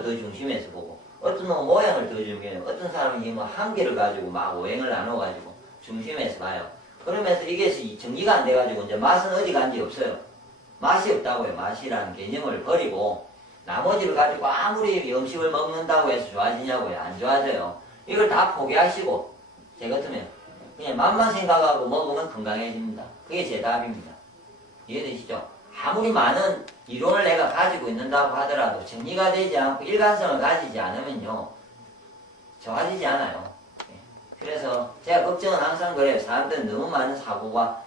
모양을 더 중심에서 보고, 어떤 놈은 모양을 더 중심에서, 어떤 사람은 이 뭐 한계를 가지고 막 오행을 나눠가지고 중심에서 봐요. 그러면서 이게 정리가 안 돼가지고 이제 맛은 어디 간지 없어요. 맛이 없다고요. 맛이라는 개념을 버리고 나머지를 가지고 아무리 음식을 먹는다고 해서 좋아지냐고요. 안 좋아져요. 이걸 다 포기하시고 제 같으면 그냥 맛만 생각하고 먹으면 건강해집니다. 그게 제 답입니다. 이해되시죠? 아무리 많은 이론을 내가 가지고 있는다고 하더라도 정리가 되지 않고 일관성을 가지지 않으면요 좋아지지 않아요. 그래서 제가 걱정은 항상 그래요. 사람들은 너무 많은 사고가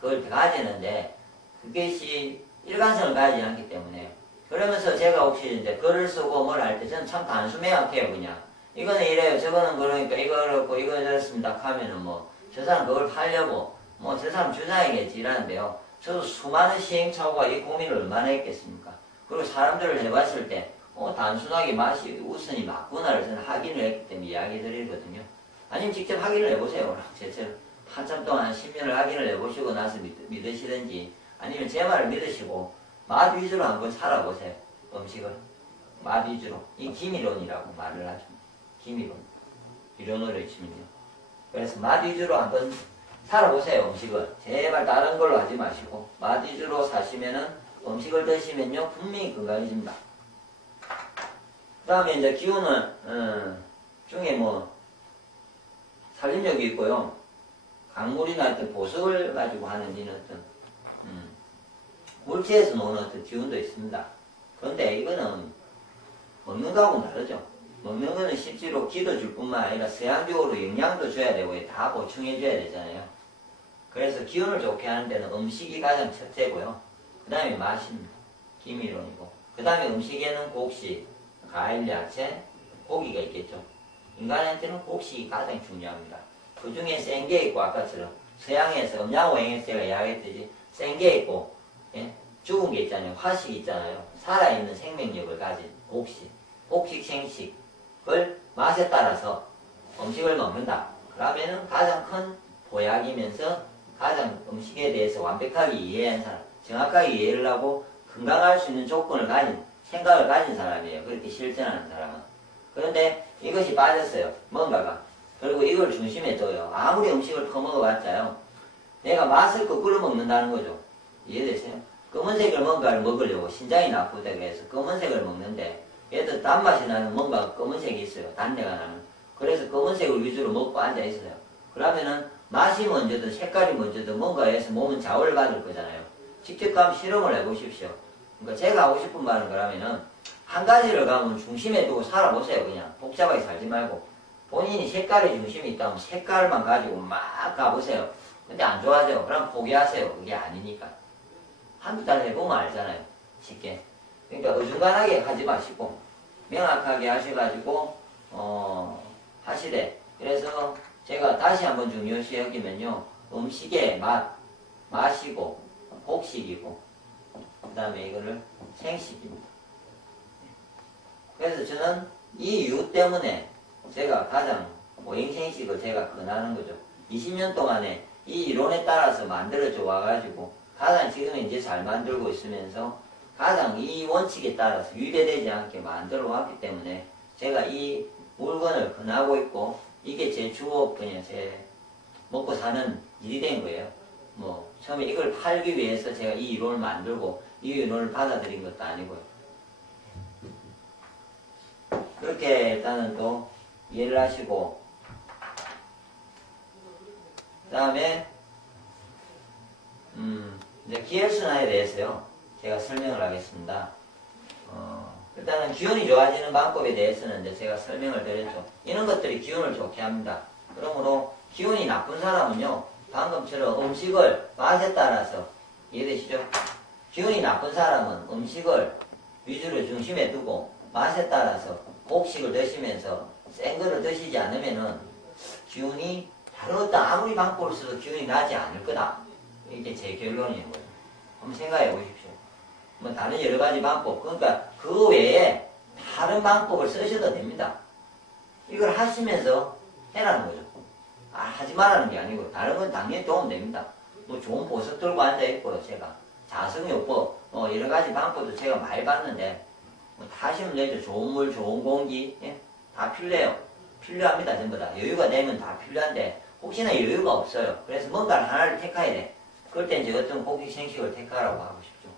그걸 가지는데 그것이 일관성을 가지지 않기 때문에, 그러면서 제가 혹시 이제 글을 쓰고 뭘 할 때 저는 참 단순명확해요. 그냥 이거는 이래요, 저거는 그러니까 이거 그렇고 이거 저렇습니다 하면은 뭐 저 사람 그걸 팔려고 뭐 저 사람 주장이겠지 이라는데요. 저도 수많은 시행착오가 이 고민을 얼마나 했겠습니까? 그리고 사람들을 해봤을 때 단순하게 맛이 우선이 맞구나를 저는 확인을 했기 때문에 이야기 드리거든요. 아니면 직접 확인을 해보세요. 제처럼 한참 동안 10년을 확인을 해보시고 나서 믿으시든지, 아니면 제 말을 믿으시고 맛 위주로 한번 살아보세요. 음식을 맛 위주로. 이 기미론이라고 말을 하죠. 기미론. 이론으로 치면요. 그래서 맛 위주로 한번 살아보세요. 음식을 제발 다른 걸로 하지 마시고 맛 위주로 사시면은 음식을 드시면요 분명히 건강해집니다. 그 다음에 이제 기운은 중에 뭐 살림력이 있고요. 강물이나 어떤 보석을 가지고 하는 이런 어떤 물체에서 노는 어떤 기운도 있습니다. 그런데 이거는 먹는 거하고는 다르죠. 먹는 거는 실제로 기도 줄 뿐만 아니라 서양적으로 영양도 줘야 되고 다 보충해 줘야 되잖아요. 그래서 기운을 좋게 하는 데는 음식이 가장 첫째고요. 그 다음에 맛입니다. 기미론이고. 그 다음에 음식에는 곡식, 과일, 야채, 고기가 있겠죠. 인간한테는 곡식이 가장 중요합니다. 그 중에 센 게 있고, 아까처럼 서양에서 음양오행에서 제가 이야기했듯이 센 게 있고, 예? 죽은 게 있잖아요. 화식이 있잖아요. 살아있는 생명력을 가진 곡식, 곡식 생식을 맛에 따라서 음식을 먹는다. 그러면은 가장 큰 보약이면서 가장 음식에 대해서 완벽하게 이해한 사람, 정확하게 이해를 하고 건강할 수 있는 조건을 가진, 생각을 가진 사람이에요. 그렇게 실천하는 사람은. 그런데 이것이 빠졌어요. 뭔가가. 그리고 이걸 중심에 둬요. 아무리 음식을 퍼먹어봤자요. 내가 맛을 거꾸로 먹는다는 거죠. 이해되세요? 검은색을 뭔가를 먹으려고 신장이 나쁘다고 해서 검은색을 먹는데 얘도 단맛이 나는 뭔가 검은색이 있어요. 단내가 나는. 그래서 검은색을 위주로 먹고 앉아있어요. 그러면은 맛이 먼저든 색깔이 먼저든 뭔가에서 몸은 좌우를 받을 거잖아요. 직접 가면 실험을 해보십시오. 그러니까 제가 하고 싶은 말은 그러면은 한 가지를 가면 중심에 두고 살아보세요. 그냥 복잡하게 살지 말고 본인이 색깔의 중심이 있다면 색깔만 가지고 막 가보세요. 근데 안 좋아져. 그럼 포기하세요. 그게 아니니까. 한두 달 해보면 알잖아요. 쉽게. 그러니까 어중간하게 하지 마시고 명확하게 하셔가지고 하시되, 그래서 제가 다시 한번 중요시 여기면요, 음식의 맛이고 곡식이고 그 다음에 이거를 생식입니다. 그래서 저는 이 이유 때문에 제가 가장 오행생식을 제가 권하는 거죠. 20년 동안에 이 이론에 따라서 만들어져 와가지고 가장 지금 이제 잘 만들고 있으면서 가장 이 원칙에 따라서 위배되지 않게 만들어 왔기 때문에 제가 이 물건을 권하고 있고 이게 제 주업, 그냥 제 먹고 사는 일이 된 거예요. 뭐 처음에 이걸 팔기 위해서 제가 이 이론을 만들고 이 이론을 받아들인 것도 아니고요. 그렇게 일단은 또 이해를 하시고, 그 다음에 이제 기혈순환에 대해서요 제가 설명을 하겠습니다. 일단은 기운이 좋아지는 방법에 대해서는 이제 제가 설명을 드렸죠. 이런 것들이 기운을 좋게 합니다. 그러므로 기운이 나쁜 사람은요, 방금처럼 음식을 맛에 따라서, 이해되시죠? 기운이 나쁜 사람은 음식을 위주로 중심에 두고 맛에 따라서 곡식을 드시면서 센 거를 드시지 않으면은 기운이 다른 어떤 아무리 방법을 써도 기운이 나지 않을 거다. 이게 제 결론인 거예요. 한번 생각해 보십시오. 뭐 다른 여러 가지 방법, 그러니까 그 외에 다른 방법을 쓰셔도 됩니다. 이걸 하시면서 해라는 거죠. 하지 말라는 게 아니고 다른 건 당연히 도움 됩니다. 뭐 좋은 보석 들고 앉아 있고요. 제가 자성요법 여러 가지 방법도 제가 많이 봤는데 뭐다 하시면 되죠. 좋은 물, 좋은 공기, 예? 다 필요해요. 필요합니다. 전부 다. 여유가 되면 다 필요한데, 혹시나 여유가 없어요. 그래서 뭔가를 하나를 택해야 돼. 그럴 때 이제 어떤 고기 생식을 택하라고 하고 싶죠.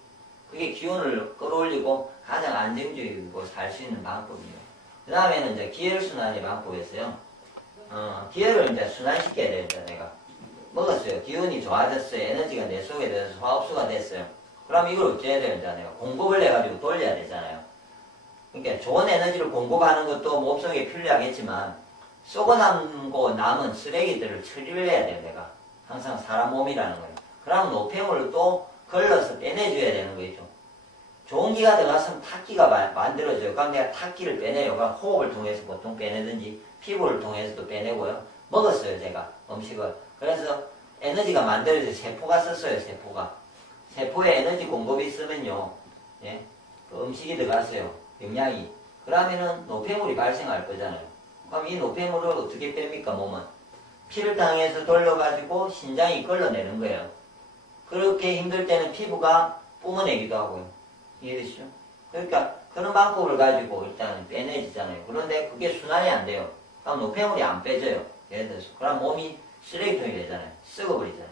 그게 기운을 끌어올리고 가장 안정적이고 살 수 있는 방법이에요. 그 다음에는 이제 기혈순환의 방법에서요. 기혈을 이제 순환시켜야 됩니다. 내가 먹었어요. 기운이 좋아졌어요. 에너지가 내 속에 들어서 화흡수가 됐어요. 그럼 이걸 어째야 되는지 내가 공급을 해가지고 돌려야 되잖아요. 그러니까 좋은 에너지를 공급하는 것도 몸속에 필요하겠지만 썩어 남고 남은 쓰레기들을 처리를 해야 돼요. 내가 항상 사람 몸이라는 거예요. 그러면 노폐물을 또 걸러서 빼내줘야 되는 거죠. 좋은 기가 들어갔으면 탁기가 만들어져요. 그럼 내가 탁기를 빼내요. 그럼 호흡을 통해서 보통 빼내든지 피부를 통해서도 빼내고요. 먹었어요. 제가 음식을. 그래서 에너지가 만들어져서 세포가 썼어요. 세포에 에너지 공급이 있으면요. 예? 그 음식이 들어갔어요. 영양이. 그러면은 노폐물이 발생할 거잖아요. 그럼 이 노폐물을 어떻게 뺍니까? 몸은 피를 당해서 돌려가지고 신장이 끌어내는 거예요. 그렇게 힘들 때는 피부가 뿜어내기도 하고요. 이해되시죠? 그러니까 그런 방법을 가지고 일단 빼내지잖아요. 그런데 그게 순환이 안 돼요. 그럼 노폐물이 안 빼져요. 예를 들어서. 그럼 몸이 쓰레기통이 되잖아요. 썩어버리잖아요.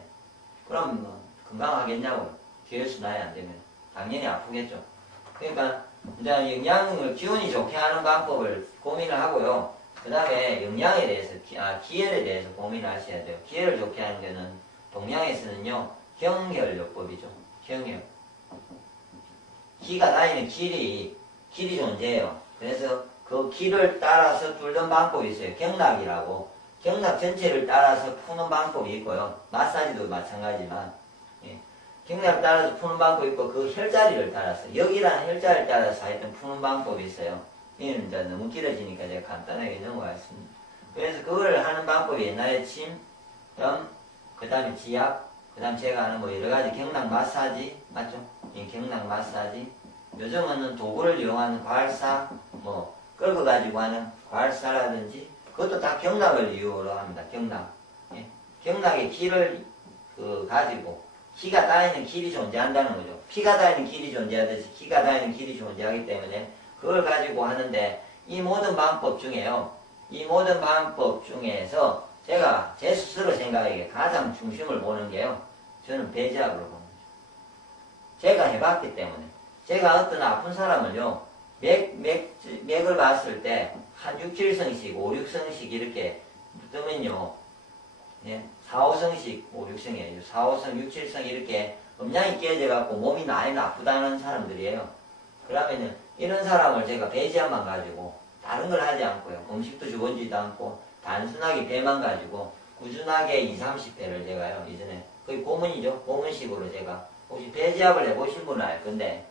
그럼 뭐 건강하겠냐고요. 기혈순환이 안 되면. 당연히 아프겠죠. 그러니까 이제 영양을 기운이 좋게 하는 방법을 고민을 하고요. 그 다음에 영양에 대해서, 기혈에 대해서 고민을 하셔야 돼요. 기혈을 좋게 하는 거는 동양에서는요, 경혈요법이죠. 경혈. 기가 다니는 길이 존재해요. 그래서 그 길을 따라서 뚫는 방법이 있어요. 경락이라고. 경락 전체를 따라서 푸는 방법이 있고요. 마사지도 마찬가지지만, 예. 경락을 따라서 푸는 방법이 있고, 그 혈자리를 따라서, 여기라는 혈자리를 따라서 하여튼 푸는 방법이 있어요. 이는 이제 너무 길어지니까 제가 간단하게 넘어가겠습니다. 그래서 그걸 하는 방법이 옛날에 침, 염, 그 다음에 지압, 그 다음 제가 하는 뭐 여러가지 경락 마사지, 맞죠? 이 경락 마사지. 요즘은 도구를 이용하는 괄사, 뭐, 끌어가지고 하는 괄사라든지, 그것도 다 경락을 이유로 합니다. 경락. 예. 경락의 길을, 가지고, 기가 닿이는 길이 존재한다는 거죠. 피가 닿이는 길이 존재하듯이 기가 닿이는 길이 존재하기 때문에, 그걸 가지고 하는데, 이 모든 방법 중에요. 이 모든 방법 중에서, 제가 제 스스로 생각하기에 가장 중심을 보는 게요. 저는 배제압으로 보는 거죠. 제가 해봤기 때문에. 제가 어떤 아픈 사람을요. 맥을 봤을 때 한 6, 7성씩, 5, 6성씩 이렇게 뜨면요. 예, 4, 5성씩, 5, 6성이에요. 4, 5성, 6, 7성 이렇게 음량이 깨져갖고 몸이 많이 나쁘다는 사람들이에요. 그러면은 이런 사람을 제가 배제압만 가지고 다른 걸 하지 않고요. 음식도 주어지지도 않고 단순하게 배만 가지고 꾸준하게 2, 30회를 제가요. 이전에 거의 고문이죠. 고문식으로 제가 혹시 배제압을 해보신 분은 알 건데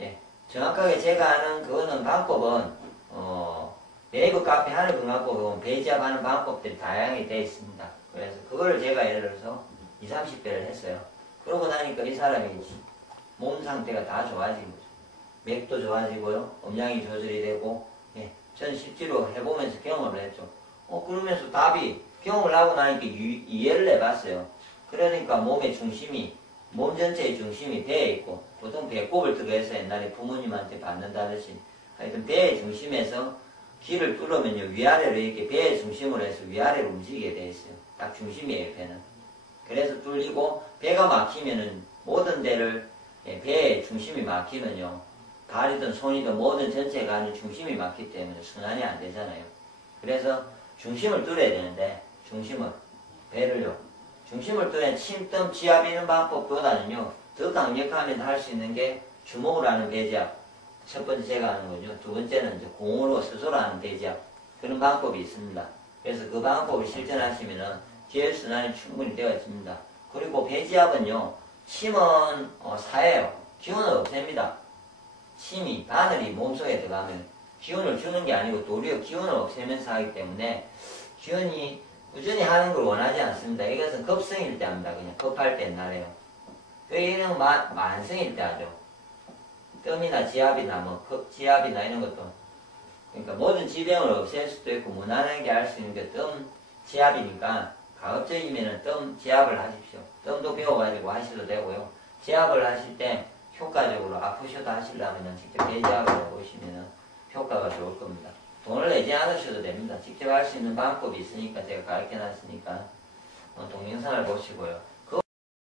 예, 정확하게 제가 아는 그거는 방법은 네이버 카페 하늘건강법은 배제압하는 방법들이 다양하게 되어 있습니다. 그래서 그거를 제가 예를 들어서 2, 30회를 했어요. 그러고 나니까 이 사람이 몸 상태가 다 좋아진 거죠. 맥도 좋아지고요. 음량이 조절이 되고 예, 저는 실제로 해보면서 경험을 했죠. 그러면서 답이 경험을 하고 나니까 이해를 해봤어요. 그러니까 몸의 중심이 몸 전체의 중심이 배에 있고 보통 배꼽을 들어서 옛날에 부모님한테 받는다듯이 하여튼 배의 중심에서 기를 뚫으면요 위아래로 이렇게 배의 중심으로 해서 위아래로 움직이게 돼 있어요. 딱 중심이에요 배는. 그래서 뚫리고 배가 막히면은 모든 데를 배의 중심이 막히면요 발이든 손이든 모든 전체가 아닌 중심이 막히기 때문에 순환이 안 되잖아요. 그래서 중심을 뚫어야 되는데 배를요 중심을 뚫어야 침뜸 지압이는 방법보다는요 더 강력하면 할 수 있는 게 주먹으로 하는 배제압. 첫 번째 제가 하는 거죠. 두 번째는 이제 공으로 스스로 하는 배제압. 그런 방법이 있습니다. 그래서 그 방법을 실천하시면은 기혈순환이 충분히 되어 있습니다. 그리고 배제압은요, 침은 사예요. 기운을 없앱니다. 침이, 바늘이 몸속에 들어가면 기운을 주는 게 아니고 도리어 기운을 없애면서 하기 때문에 기운이 꾸준히 하는 걸 원하지 않습니다. 이것은 급성일 때 합니다. 그냥 급할 때 옛날에요. 이거는 만성일 때 하죠. 뜸이나 지압이나 지압이나 이런 것도 그러니까 모든 질병을 없앨 수도 있고 무난하게 할 수 있는 게 뜸 지압이니까 가급적이면은 뜸 지압을 하십시오. 뜸도 배워가지고 하셔도 되고요. 지압을 하실 때 효과적으로 아프셔도 하시려면 직접 배제하고 오시면 효과가 좋을 겁니다. 돈을 내지 않으셔도 됩니다. 직접 할 수 있는 방법이 있으니까 제가 가르쳐 놨으니까 동영상을 보시고요.